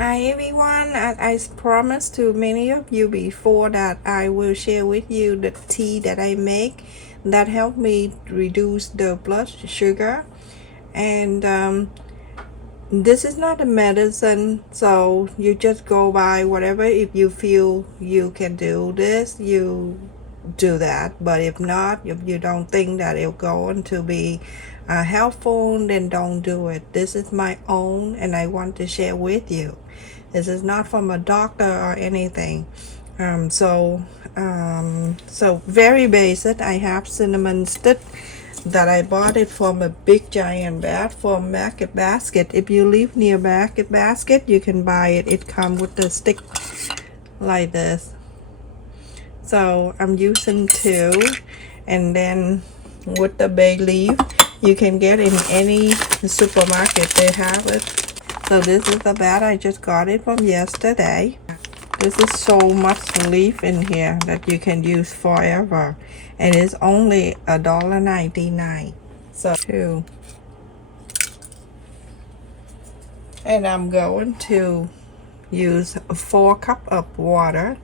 Hi everyone, as I promised to many of you before that I will share with you the tea that I make that help me reduce the blood sugar. And this is not a medicine, so you just go by whatever. If you feel you can do this, you do that. But if not, if you don't think that it's going to be helpful, then don't do it. This is my own and I want to share with you. This is not from a doctor or anything. So very basic. I have cinnamon stick that I bought it from a big giant bag from Market Basket. If you live near Market Basket, you can buy it. It comes with the stick like this. So I'm using two, and then with the bay leaf, you can get in any supermarket, they have it. So this is the bag. I just got it from yesterday. This is so much leaf in here that you can use forever, and it's only $1.99. So two, and I'm going to use 4 cups of water.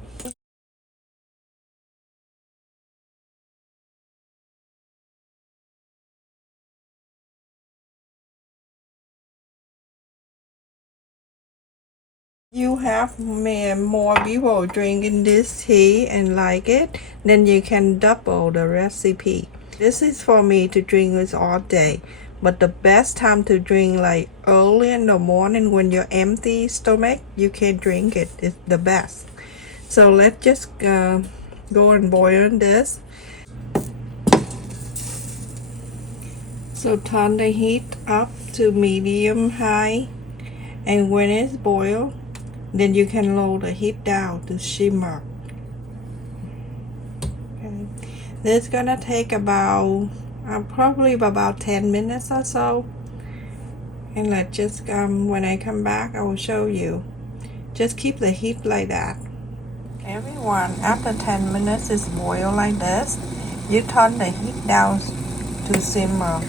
You have more people drinking this tea and like it, then you can double the recipe. This is for me to drink this all day, but the best time to drink like early in the morning when you're empty stomach, you can drink it. It's the best. So let's just go and boil this. So turn the heat up to medium high, and when it's boiled, then you can lower the heat down to simmer. Okay. This is gonna take about probably about 10 minutes or so, and let's just when I come back I will show you. Just keep the heat like that. Everyone, after 10 minutes it's boiled like this, you turn the heat down to simmer.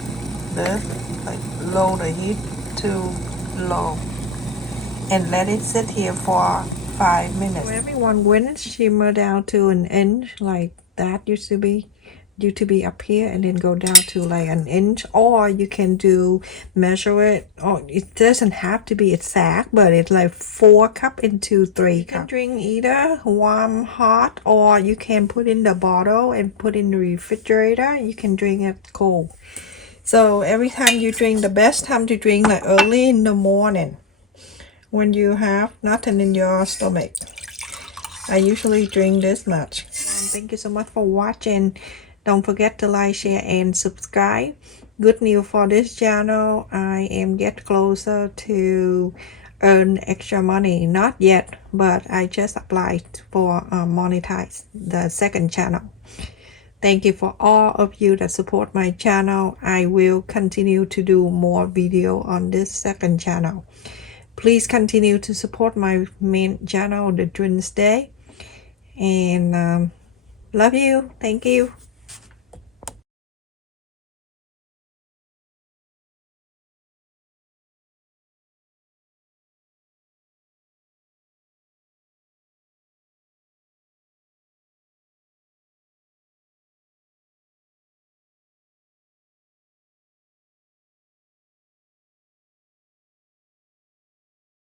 This, like lower the heat to low, and let it sit here for 5 minutes. So everyone, when it shimmer down to an inch like that, used to be up here, and then go down to like an inch, or you can do measure it, or it doesn't have to be exact, but it's like 4 cup into 3 cup. You can drink either warm, hot, or you can put in the bottle and put in the refrigerator. You can drink it cold. So every time you drink, the best time to drink like early in the morning when you have nothing in your stomach. I usually drink this much. Thank you so much for watching. Don't forget to like, share, and subscribe. Good news for this channel, I am get closer to earn extra money. Not yet, but I just applied for monetize the second channel. Thank you for all of you that support my channel. I will continue to do more video on this second channel. Please continue to support my main channel, The Twins Day. And love you. Thank you.